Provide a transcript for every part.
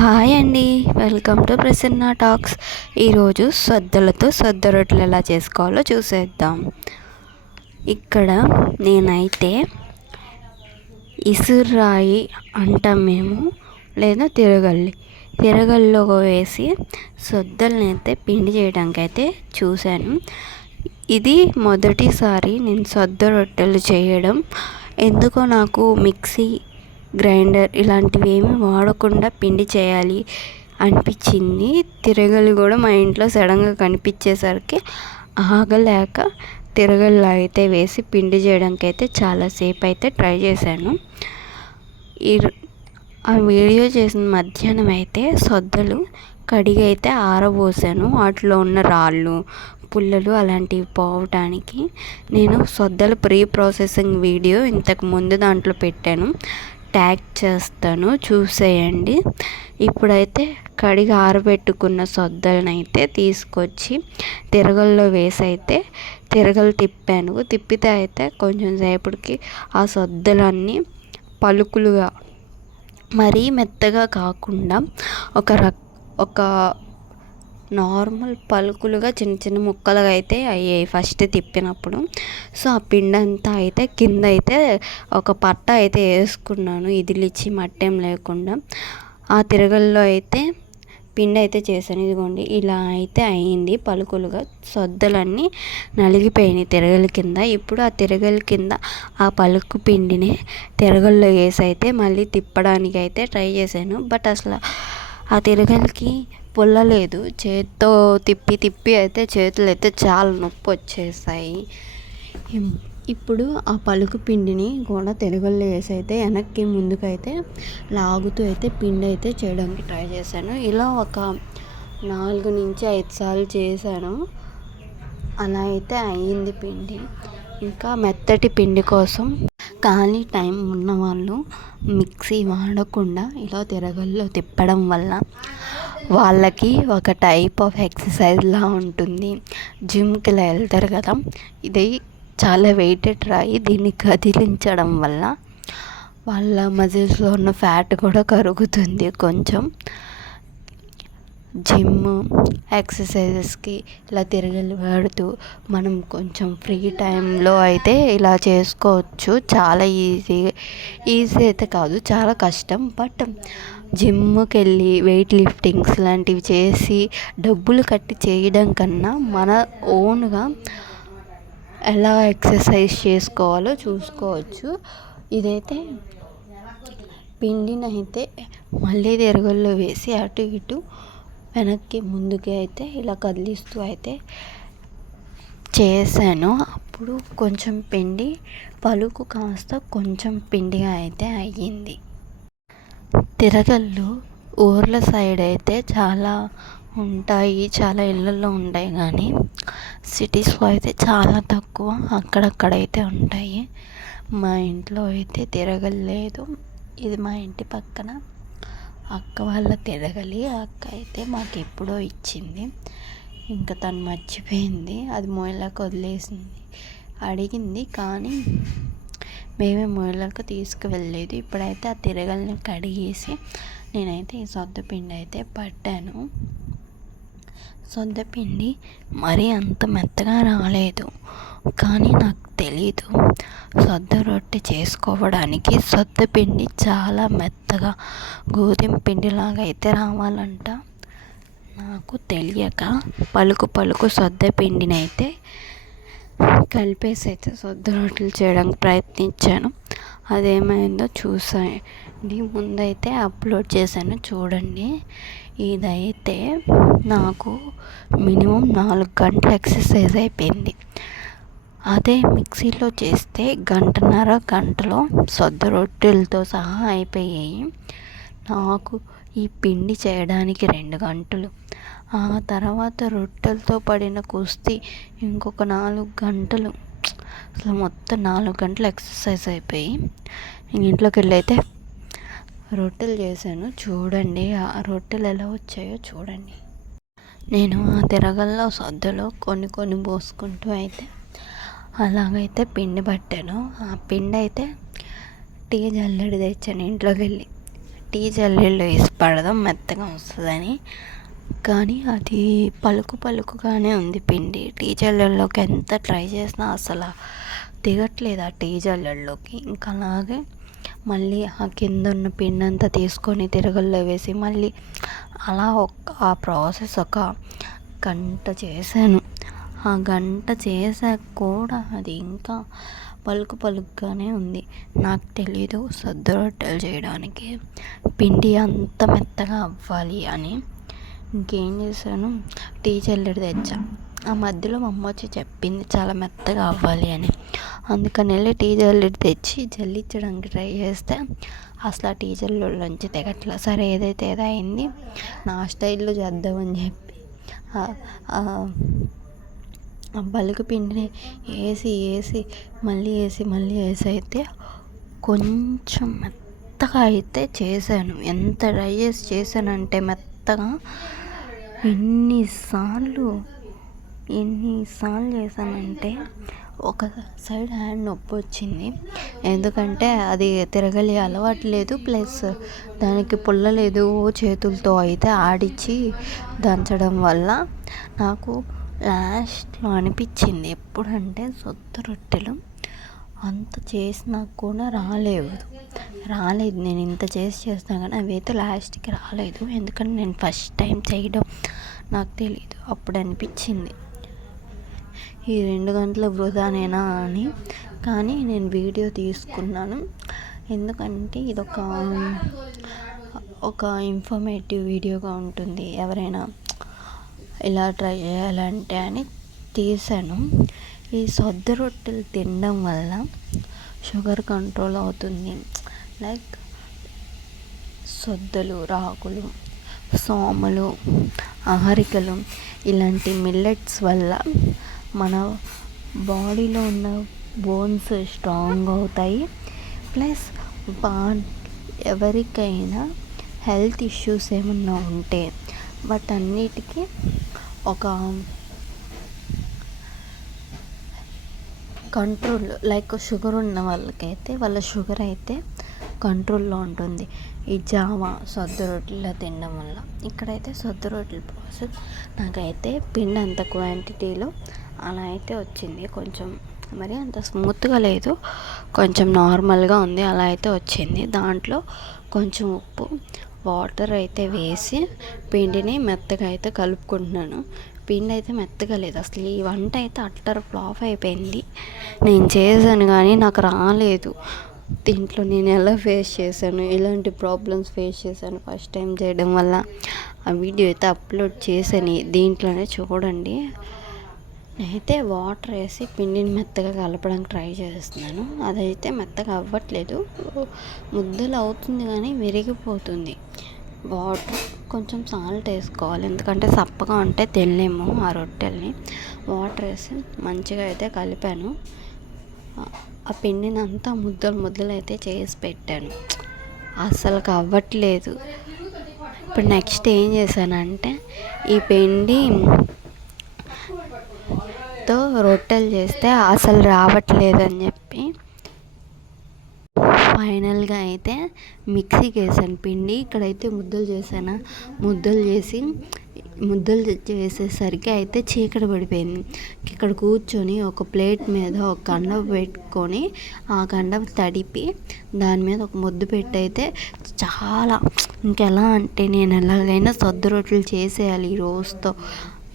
Hi అండి, welcome to Prasanna talks. ఈరోజు సొద్దలతో సొద్ద రొట్టెలు ఎలా చేసుకోవాలో చూసేద్దాం. ఇక్కడ నేనైతే ఇసురాయి అంటాం మేము, లేదా తిరగల్లో వేసి సొద్దల్ని అయితే పిండి చేయడానికి అయితే చూశాను. ఇది మొదటిసారి నేను సొద్ద రొట్టెలు చేయడం. ఎందుకో నాకు మిక్సీ గ్రైండర్ ఇలాంటివి ఏమి వాడకుండా పిండి చేయాలి అనిపించింది. తిరగలి కూడా మా ఇంట్లో సడన్గా కనిపించేసరికి ఆగలేక తిరగల్లో అయితే వేసి పిండి చేయడానికి అయితే చాలాసేపు అయితే ట్రై చేశాను. ఆ వీడియో చేసిన మధ్యాహ్నం అయితే సొద్దలు కడిగి అయితే ఆరబోసాను. వాటిలో ఉన్న రాళ్ళు పుల్లలు అలాంటివి పోవటానికి. నేను సొద్దలు ప్రీ ప్రాసెసింగ్ వీడియో ఇంతకు ముందు దాంట్లో పెట్టాను, ట్యాగ్ చేస్తాను, చూసేయండి. ఇప్పుడైతే కడిగి ఆరబెట్టుకున్న సొద్దలను అయితే తీసుకొచ్చి తిరగల్లో వేసి అయితే తిరగలు తిప్పితే అయితే కొంచెం సేపటికి ఆ సొద్దలన్నీ పలుకులుగా, మరీ మెత్తగా కాకుండా ఒక నార్మల్ పలుకులుగా చిన్న చిన్న ముక్కలుగా అయితే అయ్యాయి ఫస్ట్ తిప్పినప్పుడు. సో ఆ పిండి అంతా అయితే కింద అయితే ఒక పట్ట అయితే వేసుకున్నాను, ఇదిలిచ్చి మట్టేం లేకుండా. ఆ తిరగల్లో అయితే పిండి అయితే చేశాను. ఇదిగోండి, ఇలా అయితే అయింది పలుకులుగా. సొద్దలన్నీ నలిగిపోయినాయి తిరగల కింద. ఇప్పుడు ఆ తిరగల కింద ఆ పలుకు పిండిని తిరగల్లో వేసి అయితే మళ్ళీ తిప్పడానికి అయితే ట్రై చేశాను. బట్ అసలు ఆ తిరగలకి పొల్లలేదు. చేత్తో తిప్పి అయితే చేతులు అయితే చాలా నొప్పి వచ్చేసాయి. ఇప్పుడు ఆ పలుకు పిండిని కూడా తిరగల్లో వేసి అయితే వెనక్కి ముందుకైతే లాగుతూ అయితే పిండి అయితే చేయడానికి ట్రై చేశాను. ఇలా ఒక 4 నుంచి 5 సార్లు చేశాను. అలా అయితే అయ్యింది పిండి. ఇంకా మెత్తటి పిండి కోసం ఖాళీ టైం ఉన్నవాళ్ళు మిక్సీ వాడకుండా ఇలా తిరగల్లో తిప్పడం వల్ల వాళ్ళకి ఒక టైప్ ఆఫ్ ఎక్సర్సైజ్లా ఉంటుంది. జిమ్కి ఇలా వెళ్తారు కదా, ఇది చాలా వెయిటెడ్ రాయి. దీన్ని కదిలించడం వల్ల వాళ్ళ మజిల్స్లో ఉన్న ఫ్యాట్ కూడా కరుగుతుంది. కొంచెం జిమ్ ఎక్సర్సైజెస్కి ఇలా తిరగలి వాడుతూ మనం కొంచెం ఫ్రీ టైంలో అయితే ఇలా చేసుకోవచ్చు. చాలా ఈజీ అయితే కాదు, చాలా కష్టం. బట్ జిమ్కి వెళ్ళి వెయిట్ లిఫ్టింగ్స్ లాంటివి చేసి డబ్బులు కట్టి చేయడం కన్నా మన ఓన్గా ఎలా ఎక్సర్సైజ్ చేసుకోవాలో చూసుకోవచ్చు. ఇదైతే పిండిని అయితే మళ్ళీ తిరగల్లో వేసి అటు ఇటు వెనక్కి ముందుకి అయితే ఇలా కదిలిస్తూ అయితే చేశాను. అప్పుడు కొంచెం పిండి పలుకు కాస్త కొంచెం పిండిగా అయితే అయ్యింది. తిరగళ్ళు ఊర్ల సైడ్ అయితే చాలా ఉంటాయి, చాలా ఇళ్ళల్లో ఉంటాయి, కానీ సిటీస్లో అయితే చాలా తక్కువ, అక్కడక్కడైతే ఉంటాయి. మా ఇంట్లో అయితే తిరగలి లేదు. ఇది మా ఇంటి పక్కన అక్క వాళ్ళ తిరగలి. అక్క అయితే మాకు ఎప్పుడో ఇచ్చింది. ఇంకా తను మర్చిపోయింది, అది మోయలాక వదిలేసింది. అడిగింది కానీ మేమే మోయలాక తీసుకువెళ్ళలేదు. ఇప్పుడైతే ఆ తిరగల్ని కడిగేసి నేనైతే ఈ సొద్దపిండి అయితే పట్టాను. సొద్దపిండి మరీ అంత మెత్తగా రాలేదు, కానీ నాకు తెలీదు సొద్ద రొట్టె చేసుకోవడానికి సొద్దపిండి చాలా మెత్తగా గోధుమ పిండిలాగా అయితే రావాలంట. నాకు తెలియక పలుకు సొద్దపిండిని అయితే కలిపేసి అయితే సొద్ద రొట్టెలు చేయడానికి ప్రయత్నించాను. అదేమైందో చూసాండి, ముందైతే అప్లోడ్ చేశాను, చూడండి. ఇదైతే నాకు మినిమం 4 గంటల ఎక్సర్సైజ్ అయిపోయింది. అదే మిక్సీలో చేస్తే 1.5 గంటలో సొద్ద రొట్టెలతో సహా అయిపోయాయి. నాకు ఈ పిండి చేయడానికి 2 గంటలు, ఆ తర్వాత రొట్టెలతో పడిన కుస్తీ ఇంకొక 4 గంటలు. అసలు మొత్తం 4 గంటలు ఎక్సర్సైజ్ అయిపోయి ఇంట్లోకి వెళ్ళి అయితే రొట్టెలు చేశాను. చూడండి ఆ రొట్టెలు ఎలా వచ్చాయో చూడండి. నేను ఆ తిరగల్లో సొద్దలో కొన్ని పోసుకుంటూ అయితే అలాగైతే పిండి పట్టాను. ఆ పిండి అయితే టీ జల్లెడ తెచ్చాను ఇంట్లోకి వెళ్ళి. టీ జల్లెడలో వేసి పడదాం మెత్తగా వస్తుందని. కానీ అది పలుకుగానే ఉంది పిండి. టీ జల్లెడలోకి ఎంత ట్రై చేసినా అసలు దిగట్లేదు ఆ టీ జల్లెడలోకి. ఇంకా అలాగే మళ్ళీ ఆ కింద ఉన్న పిండి అంతా తీసుకొని తిరగల్లో వేసి మళ్ళీ అలా ఆ ప్రాసెస్ ఒక గంట చేశాను. ఆ గంట చేశాక కూడా అది ఇంకా పలుకుగానే ఉంది. నాకు తెలీదు సద్ద రొట్టెలు చేయడానికి పిండి అంత మెత్తగా అవ్వాలి అని. ఇంకేం చేశాను, టీ జల్లెడ తెచ్చా. ఆ మధ్యలో మా అమ్మ వచ్చి చెప్పింది చాలా మెత్తగా అవ్వాలి అని. అందుకని వెళ్ళి టీ జల్లెడ తెచ్చి జల్లించడానికి ట్రై చేస్తే అసలు ఆ టీ జల్లెడలోంచి తెగట్లా. సరే ఏదైతే అయింది, నా స్టైల్లో చేద్దామని చెప్పి ఆ బలుగు పిండిని వేసి మళ్ళీ వేసి అయితే కొంచెం మెత్తగా అయితే చేశాను. ఎంత ట్రై చేసి చేశానంటే మెత్తగా ఎన్నిసార్లు చేశానంటే ఒక సైడ్ హ్యాండ్ నొప్పి వచ్చింది. ఎందుకంటే అది తిరగలి అలవాటు లేదు, ప్లస్ దానికి పుల్లలేదు. చేతులతో అయితే ఆడించి దంచడం వల్ల నాకు లాస్ట్లో అనిపించింది ఎప్పుడంటే సొద్ద రొట్టెలు అంత చేసినా కూడా రాలేదు. నేను ఇంత చేసినా కానీ అవి అయితే లాస్ట్కి రాలేదు. ఎందుకంటే నేను ఫస్ట్ టైం చేయడం నాకు తెలీదు. అప్పుడు అనిపించింది ఈ 2 గంటల వృధానేనా అని. కానీ నేను వీడియో తీసుకున్నాను, ఎందుకంటే ఇదొక ఇన్ఫర్మేటివ్ వీడియోగా ఉంటుంది, ఎవరైనా ఇలా ట్రై చేయాలంటే అని తీసాను. ఈ సొద్ద రొట్టెలు తినడం వల్ల షుగర్ కంట్రోల్ అవుతుంది. లైక్ సొద్దలు, రాగులు, సోమలు, అహరికలు ఇలాంటి మిల్లెట్స్ వల్ల మన బాడీలో ఉన్న బోన్స్ స్ట్రాంగ్ అవుతాయి. ప్లస్ ఎవరికైనా హెల్త్ ఇష్యూస్ ఏమన్నా ఉంటే వాటన్నిటికీ ఒక కంట్రోల్, లైక్ షుగర్ ఉన్న వాళ్ళకైతే వాళ్ళ షుగర్ అయితే కంట్రోల్లో ఉంటుంది ఈ జావా సొద్ద రొట్టెలు తినడం వల్ల. ఇక్కడైతే సొద్ద రొట్టెల ప్రాసెస్ నాకైతే పిండి అంత క్వాంటిటీలో అలా అయితే వచ్చింది. కొంచెం మరి అంత స్మూత్గా లేదు, కొంచెం నార్మల్గా ఉంది, అలా అయితే వచ్చింది. దాంట్లో కొంచెం ఉప్పు, వాటర్ అయితే వేసి పిండిని మెత్తగా అయితే కలుపుకుంటున్నాను. పిండి అయితే మెత్తగా లేదు అసలు. ఈ వంట అయితే అట్టర్ ఫ్లాప్ అయిపోయింది. నేను చేశాను కానీ నాకు రాలేదు. దీంట్లో నేను ఎలా ఫేస్ చేశాను, ఎలాంటి ప్రాబ్లమ్స్ ఫేస్ చేశాను ఫస్ట్ టైం చేయడం వల్ల ఆ వీడియో అయితే అప్లోడ్ చేశాను, దీంట్లోనే చూడండి. నేనైతే వాటర్ వేసి పిండిని మెత్తగా కలపడానికి ట్రై చేస్తున్నాను. అదైతే మెత్తగా అవ్వట్లేదు, ముద్దలు అవుతుంది కానీ విరిగిపోతుంది. వాటర్ కొంచెం సాల్ట్ వేసుకోవాలి, ఎందుకంటే సప్పగా ఉంటే తినలేము ఆ రొట్టెల్ని. వాటర్ వేసి మంచిగా అయితే కలిపాను. ఆ పిండిని అంతా ముద్దలు అయితే చేసి పెట్టాను, అస్సలు అవ్వట్లేదు. ఇప్పుడు నెక్స్ట్ ఏం చేశానంటే ఈ పిండితో రొట్టెలు చేస్తే అసలు రావట్లేదని చెప్పి ఫైనల్గా అయితే మిక్సీకి వేసాను పిండి. ఇక్కడైతే ముద్దలు చేసేసరికి అయితే చీకటి పడిపోయింది. ఇక్కడ కూర్చొని ఒక ప్లేట్ మీద ఒక కండ పెట్టుకొని ఆ కండ తడిపి దాని మీద ఒక ముద్ద పెట్టి అయితే చాలా ఇంకెలా అంటే నేను ఎలాగైనా సొద్ద రొట్టెలు చేసేయాలి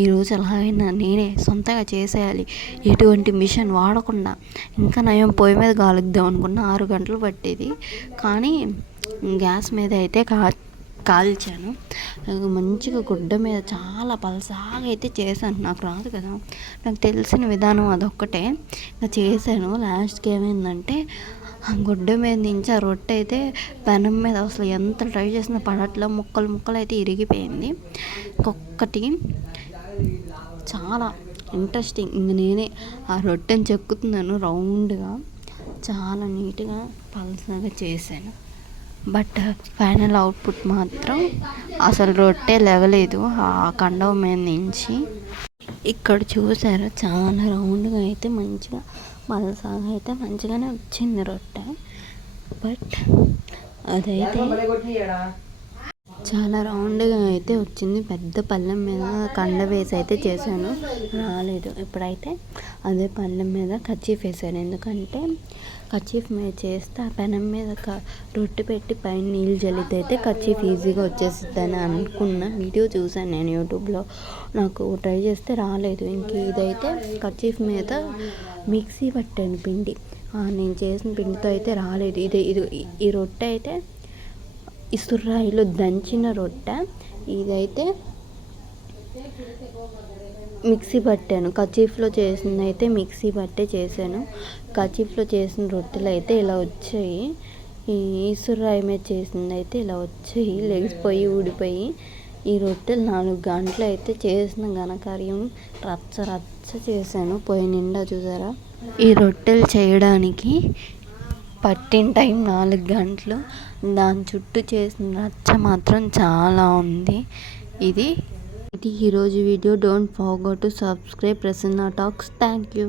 ఈరోజు ఎలాగైనా నేనే సొంతగా చేసేయాలి, ఎటువంటి మిషన్ వాడకుండా. ఇంకా నయం పొయ్యి మీద కాలుద్దాం అనుకున్నా, 6 గంటలు పట్టేది. కానీ గ్యాస్ మీద అయితే కాల్చాను. మంచిగా గుడ్డ మీద చాలా పలసాగా అయితే చేశాను. నాకు రాదు కదా, నాకు తెలిసిన విధానం అదొక్కటే. ఇంకా చేశాను. లాస్ట్కి ఏమైందంటే ఆ గుడ్డ మీద నుంచి ఆ రొట్టె అయితే పెనం మీద అసలు ఎంత ట్రై చేసినా పడట్లా, ముక్కలు అయితే ఇరిగిపోయింది. ఇంకొకటి చాలా ఇంట్రెస్టింగ్, ఇంక నేనే ఆ రొట్టెని చెక్కుతున్నాను రౌండ్గా, చాలా నీట్గా పలసగా చేశాను. బట్ ఫైనల్ అవుట్పుట్ మాత్రం అసలు రొట్టె లేవలేదు ఆ కండవ మీద నుంచి. ఇక్కడ చూసారా, చాలా రౌండ్గా అయితే మంచిగా పలసగా అయితే మంచిగానే వచ్చింది రొట్టె. బట్ అదైతే చాలా రౌండ్గా అయితే వచ్చింది. పెద్ద పళ్ళెం మీద కండ వేసి అయితే చేశాను, రాలేదు. ఇప్పుడైతే అదే పళ్ళెం మీద కర్చీఫ్ వేసాను. ఎందుకంటే కర్చీఫ్ మీద చేస్తే ఆ పెనం మీద రొట్టె పెట్టి పైన నీళ్ళు జల్లితే అయితే కర్చీఫ్ ఈజీగా వచ్చేసిద్దని అనుకున్న వీడియో చూశాను నేను యూట్యూబ్లో. నాకు ట్రై చేస్తే రాలేదు. ఇంక ఇదైతే కర్చీఫ్ మీద మిక్సీ పట్టాను పిండి. నేను చేసిన పిండితో అయితే రాలేదు. ఈ రొట్టె అయితే ఇసురాయిలో దంచిన రొట్టె. ఇదైతే మిక్సీ పట్టాను. కర్చీఫ్లో చేసింది అయితే మిక్సీ పట్టే చేశాను. కర్చీఫ్లో చేసిన రొట్టెలు అయితే ఇలా వచ్చాయి. ఈ ఇసురాయి మీద చేసింది అయితే ఇలా వచ్చాయి, లెగిసిపోయి ఊడిపోయి. ఈ రొట్టెలు 4 గంటలు అయితే చేసిన ఘనకార్యం. రచ్చ రచ్చ చేశాను పొయ్యి నిండా. చూసారా, ఈ రొట్టెలు చేయడానికి పట్టిన టైం 4 గంటలు. దాని చుట్టూ చేసిన రచ్చ మాత్రం చాలా ఉంది. ఇది ఈరోజు video. Don't forget to subscribe Prasanna talks. Thank you.